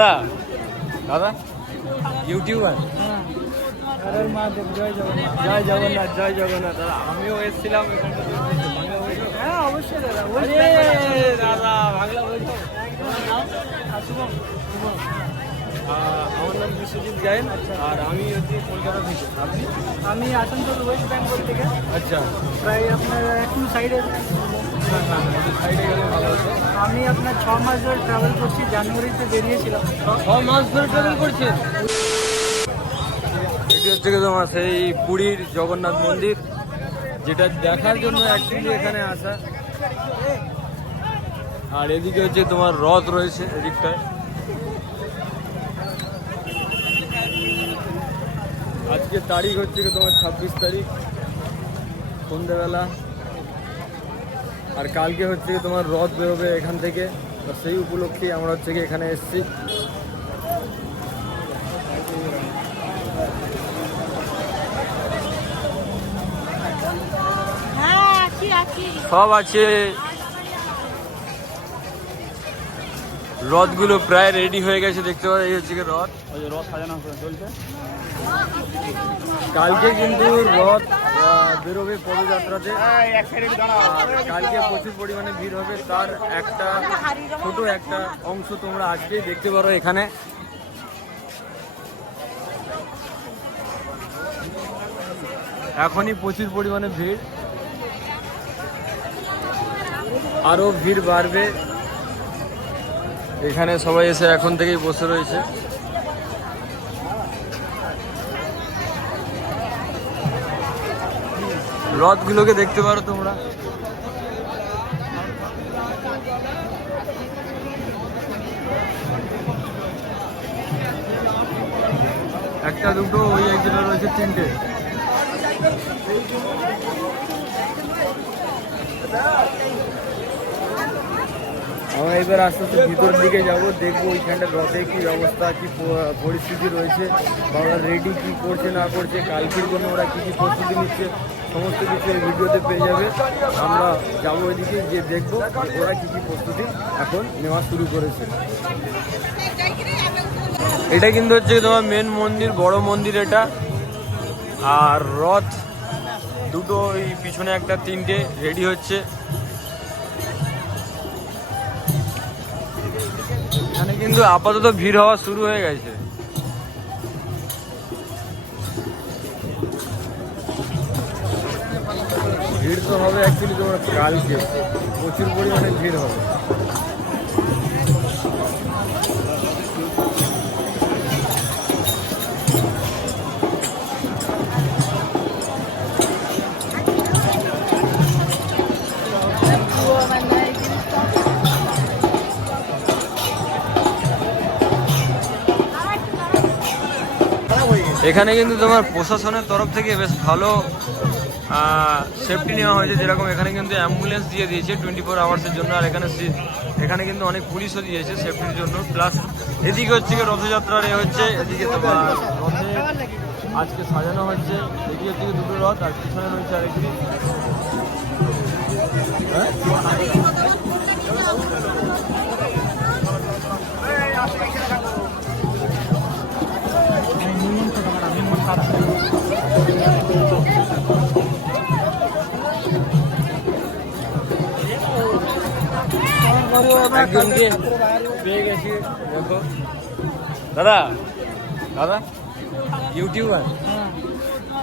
দাদা? দাদা? ইউটিউবার? হ্যাঁ জয় জগন্নাথ জয় জগন্নাথ দাদা আমিও এসেছিলাম। হ্যাঁ অবশ্যই দাদা দাদা বাংলা শুভম আহ, আমার নাম বিশ্বজিৎ গায়েন আর আমি হচ্ছি কলকাতা থেকে। আপনি? আমি আসানসোল ওয়েস্ট বেঙ্গল থেকে। আচ্ছা। প্রায় আপনার একটু সাইডে আমি আপনার ছ মাস ধরে ট্রাভেল করছি জানুয়ারিতে বেরিয়েছিলাম। ছ মাস ধরে ট্রাভেল করছেন? এটি হচ্ছে কি তোমার সেই পুরীর জগন্নাথ মন্দির যেটা দেখার জন্য অ্যাকচুয়ালি এখানে আসা। আর এদিকে হচ্ছে তোমার রথ রয়েছে এদিকটায়। আজকে তারিখ হচ্ছে কি তোমার ছাব্বিশ তারিখ সন্ধ্যেবেলা। আর কালকে হচ্ছে তোমার রথ বেরোবে এখান থেকে। তো সেই উপলক্ষেই আমরা হচ্ছে এখানে এসেছি। সব আছে। রথগুলো প্রায় রেডি হয়ে গেছে, দেখতে পাচ্ছ হচ্ছে ওই রথ সাজানো চলছে। কালকে কিন্তু রথ বেরোবে পদযাত্রাতে। কালকে প্রচুর পরিমাণে ভিড় হবে, তার একটা ছোট একটা অংশ তোমরা আজকেই দেখতে পারো এখানে। এখনই প্রচুর পরিমাণে ভিড়। আরও ভিড় বাড়বে। এখানে সবাই এসে এখন থেকেই বসে রয়েছে। রথগুলোকে দেখতে পারো তোমরা। একটা, দুটো, ওই একজনের রয়েছে তিনটে। আমরা এবার আস্তে আস্তে ভিতর দিকে যাব, দেখব ওইখানটা রথে কি ব্যবস্থা, কি পরিস্থিতি রয়েছে, বা ওরা রেডি কি করছে, না করছে, কালকের জন্য ওরা কি কি প্রস্তুতি নিচ্ছে। সমস্ত কিছু এই ভিডিওতে পেয়ে যাবে। আমরা যাব ওইদিকে গিয়ে দেখব ওরা কী কী প্রস্তুতি এখন নেওয়া শুরু করেছে। এটা কিন্তু হচ্ছে তোমার মেন মন্দির, বড় মন্দির এটা। আর রথ, দুটো ওই পিছনে একটা, তিনটে রেডি হচ্ছে। এখানে কিন্তু আপাতত ভিড় হওয়া শুরু হয়ে গেছে। ভিড় তো হবে অ্যাকচুয়ালি তোমার কালকে। প্রচুর পরিমাণে ভিড় হবে। এখানে কিন্তু তোমার প্রশাসনের তরফ থেকে বেশ ভালো সেফটি নেওয়া হয়েছে, যেরকম এখানে কিন্তু অ্যাম্বুলেন্স দিয়ে দিয়েছে টোয়েন্টি ফোর আওয়ার্সের জন্য, আর এখানে এখানে কিন্তু অনেক পুলিশও দিয়েছে সেফটির জন্য প্লাস এদিকে হচ্ছে রথযাত্রার এ হচ্ছে, এদিকে তোমার আজকে সাজানো হচ্ছে, এদিকে হচ্ছে দুটো রথ, আর পিছনে রয়েছে আরেকটি হ্যাঁ? দাদা দাদা ইউটিউবার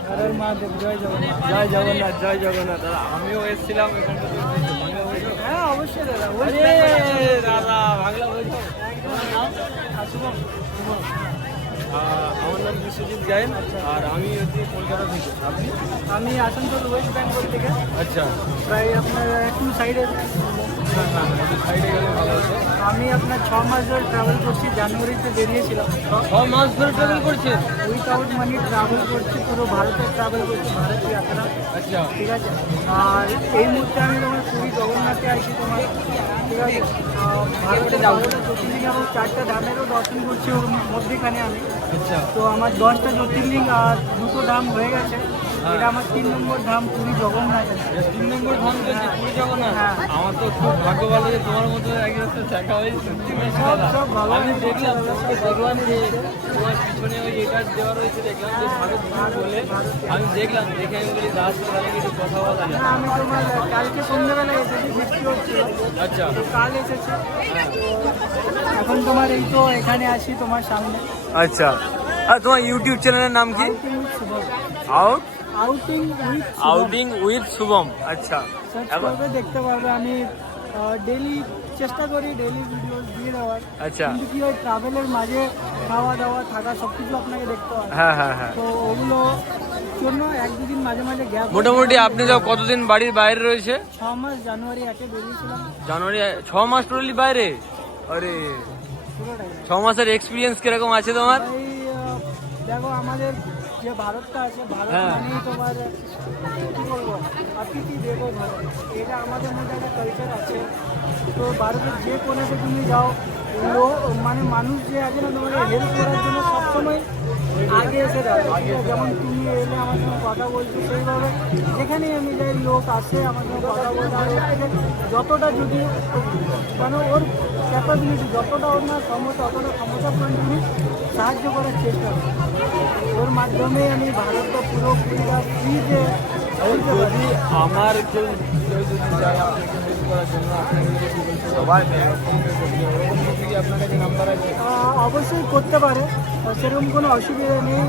হ্যাঁ জয় জগন্নাথ। জয় জগন্নাথ দাদা আমিও এসেছিলাম। হ্যাঁ অবশ্যই দাদা বাংলা শুভম। আমার নাম বিশ্বজিৎ গায়েন আর আমি হচ্ছি কলকাতা থেকে। আপনি? আমি আসানসোল ওয়েস্ট বেঙ্গল থেকে। আচ্ছা। প্রায় আপনার একটু সাইডে আমি আপনার ছ মাস ধরে ট্রাভেল করছি জানুয়ারিতে বেরিয়েছিলাম। ছ মাস ধরে ট্রাভেল করছেন উইথাউট মানি ট্রাভেল করছি পুরো ভারতে ট্রাভেল করছি ভারত যাত্রা। আচ্ছা। ঠিক আছে? আর এই মুহূর্তে আমি তোমার পুরী জগন্নাথে আছি তোমার। ঠিক আছে? ভারতে বারোটা জ্যোতির্লিঙ্গ এবং চারটা ধামেরও দর্শন করছি ওর মধ্যেখানে আমি। আচ্ছা। তো আমার দশটা জ্যোতির্লিঙ্গ আর দুটো ধাম হয়ে গেছে। এটা আমার তিন নম্বর ধাম পুরী জগন্নাথ। আছে এটা তিন নম্বর ধাম চলছে পুরী জগন্নাথ? হ্যাঁ। আমার তো খুব ভাগ্য ভালো যে তোমার মতো একজন দেখা হয়েছে সত্যি ভালো আমি দেখলাম তোমাকে দেখলাম যে তোমার পিছনে ওই এটা দেওয়া রয়েছে দেখলাম যে ভারত বলে। আমি দেখলাম দেখে আমি বলি দাস তাহলে কিছু কথা বলা যায় আমি তোমার কালকে সন্ধ্যাবেলা এসেছি বৃষ্টি হচ্ছিল আচ্ছা। তো কাল এসেছি। এখন তোমার এই তো এখানে আছি তোমার সামনে। আচ্ছা। আর তোমার ইউটিউব চ্যানেলের নাম কি? Outing? Out outing with outing with Shubham আচ্ছা। করবে দেখতে পারবে। আমি ডেলি চেষ্টা করি ডেলি ভিডিও দিয়ে দেওয়ার। আচ্ছা। কিন্তু কি হয় ট্রাভেলের মাঝে খাওয়া দাওয়া থাকা সব কিছু আপনাকে দেখতে হয় হ্যাঁ হ্যাঁ হ্যাঁ। তো ওগুলো জন্য এক দুদিন মাঝে মাঝে গ্যাপ মোটামুটি আপনি যাও কতদিন বাড়ির বাইরে রয়েছে? ছ মাস জানুয়ারি একে বেরিয়েছিলাম। জানুয়ারি ছ মাস টোটালি বাইরে? আরে। ছ মাসের এক্সপিরিয়েন্স কীরকম আছে তোমার? দেখো আমাদের যে ভারতটা আছে ভারত হ্যাঁ। মানেই তোমার কি বলব অতিথি দেব ভারত। এটা আমাদের মধ্যে একটা কালচার আছে। তো ভারতের যে কোনাতে তুমি যাও লো মানে মানুষ যে আছে না তোমাকে হেল্প করার জন্য সবসময় আগে এসে দাঁড়ায় যেমন তুমি এলে আমার সঙ্গে কথা বলছো সেইভাবে। যেখানেই আমি যাই লোক আসে আমার সঙ্গে কথা বলতে যতটা যদি মানে ওর ক্যাপাবিলিটি যতটা ওর না ক্ষমতা অতটা ক্ষমতা পর্যন্ত সাহায্য করার চেষ্টা করি। ওর মাধ্যমে আমি ভারতটা পুরো পুরোটা ফ্রিতে যদি আমার কেউ কেউ যদি আপনাকে হেল্প করার জন্য আহ, অবশ্যই করতে পারে। সেরকম কোনো অসুবিধা নেই।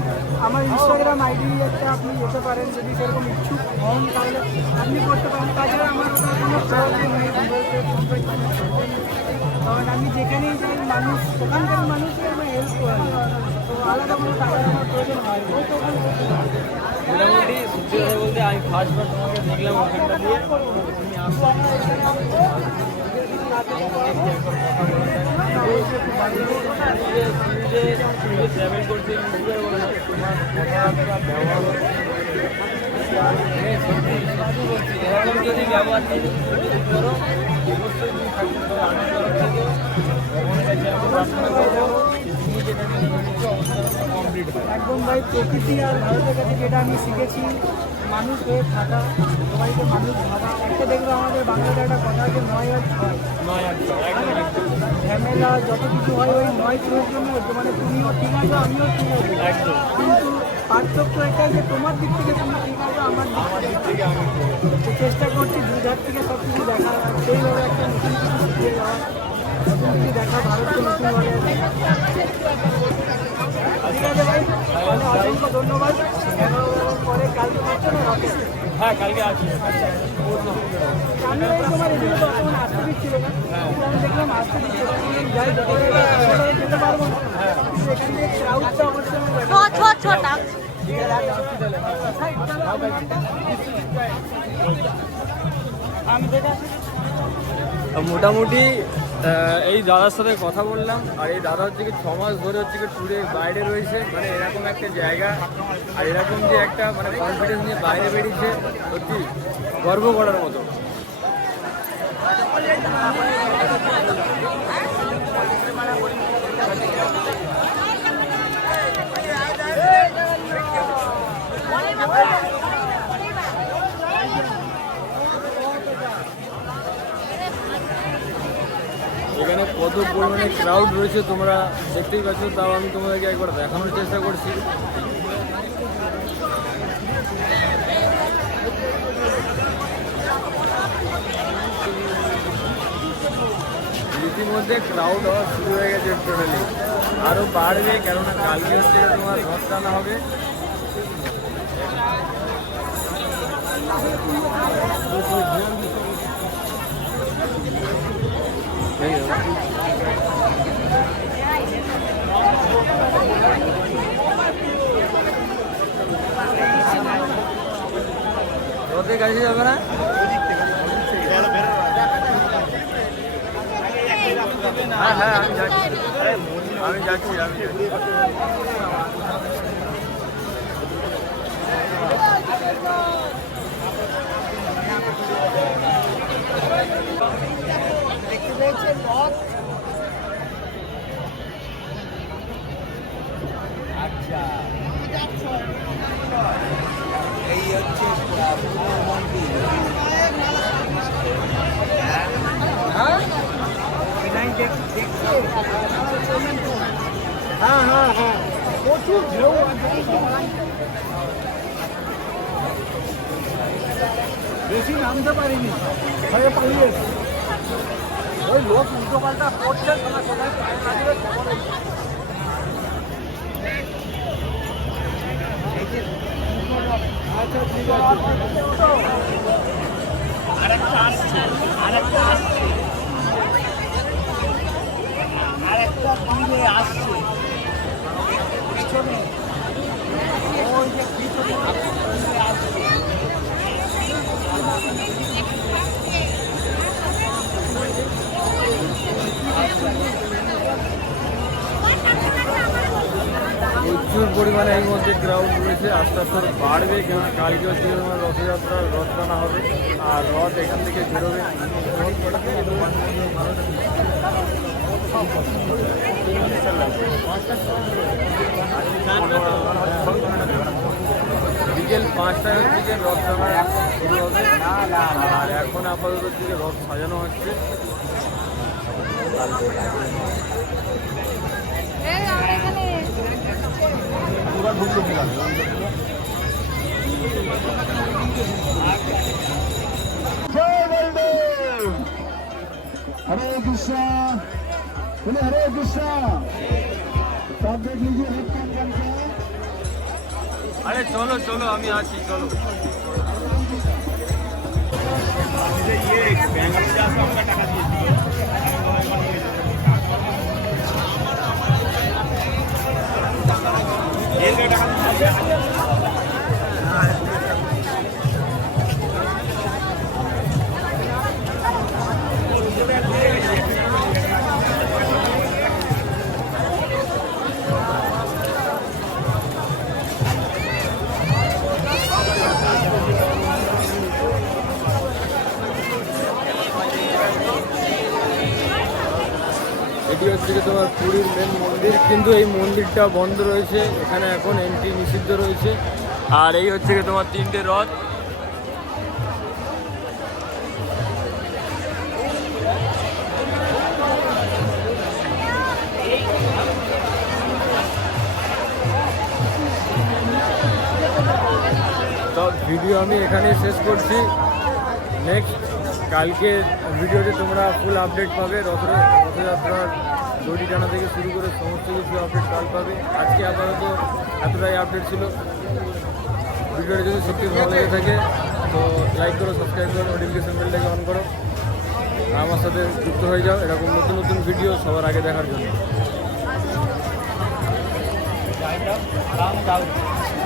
আমার ইনস্টাগ্রাম আইডি একটা আপনি যেতে পারেন যদি সেরকম ইচ্ছুক হন তাহলে আপনি করতে পারেন। তাছাড়া আমার কোনো প্রবলেম নেই। গুগল পে ফোনপে কারণ আমি যেখানেই যাই মানুষ ওখানকার মানুষই আমার হেল্প করে। আলাদা কোনো আমার প্রয়োজন হয়। মোটামুটি সত্যি কথা বলতে আমি ফার্স্ট বার তোমাকে দেখলাম ওখানটা দিয়ে। তুমি ট্রাভেল করতে তোমার কথাবার্তা ব্যবহার এরকম যদি ব্যবহার করো অবশ্যই তুমি সাকসেস হবে আমার থেকে ভগবানের কাছে আমি প্রার্থনা করব তুমি যেটা হয় একদম ভাই প্রকৃতি আর ভারতের কাছে যেটা আমি শিখেছি মানুষ হয়ে থাকা সবাইকে মানুষ ভাবা। একটা দেখবে আমাদের বাংলাতে একটা কথা আছে নয় আর ছয়। নয় একদম একদম একদম ঝামেলা যত কিছু হয় ওই নয় ছয়ের জন্য হচ্ছে মানে তুমিও ঠিক আছো আমিও ঠিক আছি। কিন্তু পার্থক্য এটাই যে তোমার দিক থেকে তুমি ঠিক আছো আমার দিক থেকে চেষ্টা করছি দুই ধার থেকে সব কিছু দেখা। সেইভাবে একটা নতুন কিছু শিখে যাওয়া নতুন কিছু দেখা ভারতকে নতুনভাবে অসংখ্য ধন্যবাদ। পরে কালকে করছ না হ্যাঁ কালকে আসি আমি তোমার এদিকে তো তখন আসতে দিচ্ছিল না আমি দেখলাম আসতে দিচ্ছিল না। আমি বললাম, যাই যখন এটা আসলে যেতে পারব না কিন্তু থেকে ক্রাউডটা অবশ্যই ছ ছ ছ ডাক আমি দেখে মোটামুটি এই দাদার সাথে কথা বললাম, আর এই দাদা হচ্ছে কি ছ মাস ধরে হচ্ছে কি ট্যুরে বাইরে রয়েছে মানে এরকম একটা জায়গা, আর এরকম যে একটা মানে কনফিডেন্স নিয়ে বাইরে বেরিয়েছে, সত্যি গর্ব করার মতো এখানে পরিমাণে ক্রাউড রয়েছে, তোমরা দেখতেই পাচ্ছ, তাও আমি তোমাদেরকে একবার দেখানোর চেষ্টা করছি ইতিমধ্যে ক্রাউড হওয়া শুরু হয়ে গেছে টোটালি আরও বাড়বে, কেননা কালকে হচ্ছে তোমার রথ টানা হবে এই দেখো। রথে কাছে যাবে না? হ্যাঁ হ্যাঁ আমি যাচ্ছি। আমি যাচ্ছি আমি এই হ্যাঁ হ্যাঁ হ্যাঁ প্রচুর ঢেউ বেশি নামতে পারিনি ভয়ে পালিয়ে ওই লোক উল্টো পাল্টা পড়ছে তোমার কোথায় খবর নেই। আচ্ছা ঠিক আছে আরেকটা তীরে আসছে পিছনে ওই যে পিছনে পরিমাণে এই মধ্যে ক্রাউড রয়েছে। আস্তে আস্তে বাড়বে কেন কালকে হচ্ছে তোমার রথযাত্রা, রথ টানা হবে। আর রথ এখান থেকে বেরোবে? বিকেল পাঁচটার দিকে রথ টানা শুরু হবে আর এখন আপাতত দিকে রথ সাজানো হচ্ছে। जय बलदेव हरे कृष्णा बोले हरे कृष्णा सब देख लीजिए हेड काम करके আরে চলো চলো আমি আছি চলো এটি ఏం చేయడానికి মন্দির। কিন্তু এই মন্দিরটা বন্ধ রয়েছে। এখানে এখন এন্ট্রি নিষিদ্ধ রয়েছে। আর এই হচ্ছে গিয়ে তোমার তিনটে রথ। ভিডিও আমি এখানে শেষ করছি। নেক্সট কালকে ভিডিওতে তোমরা ফুল আপডেট পাবে। রথ রথযাত্রার দড়ি টানা থেকে শুরু করে সমস্ত কিছু আপডেট কাল পাবে। আজকে আপাতত এতটাই আপডেট ছিল। ভিডিওটা যদি সত্যি ভালো লেগে থাকে, তো লাইক করো সাবস্ক্রাইব করো নোটিফিকেশন বেলটাকে অন করো। আমার সাথে যুক্ত হয়ে যাও। এরকম নতুন নতুন ভিডিও সবার আগে দেখার জন্য।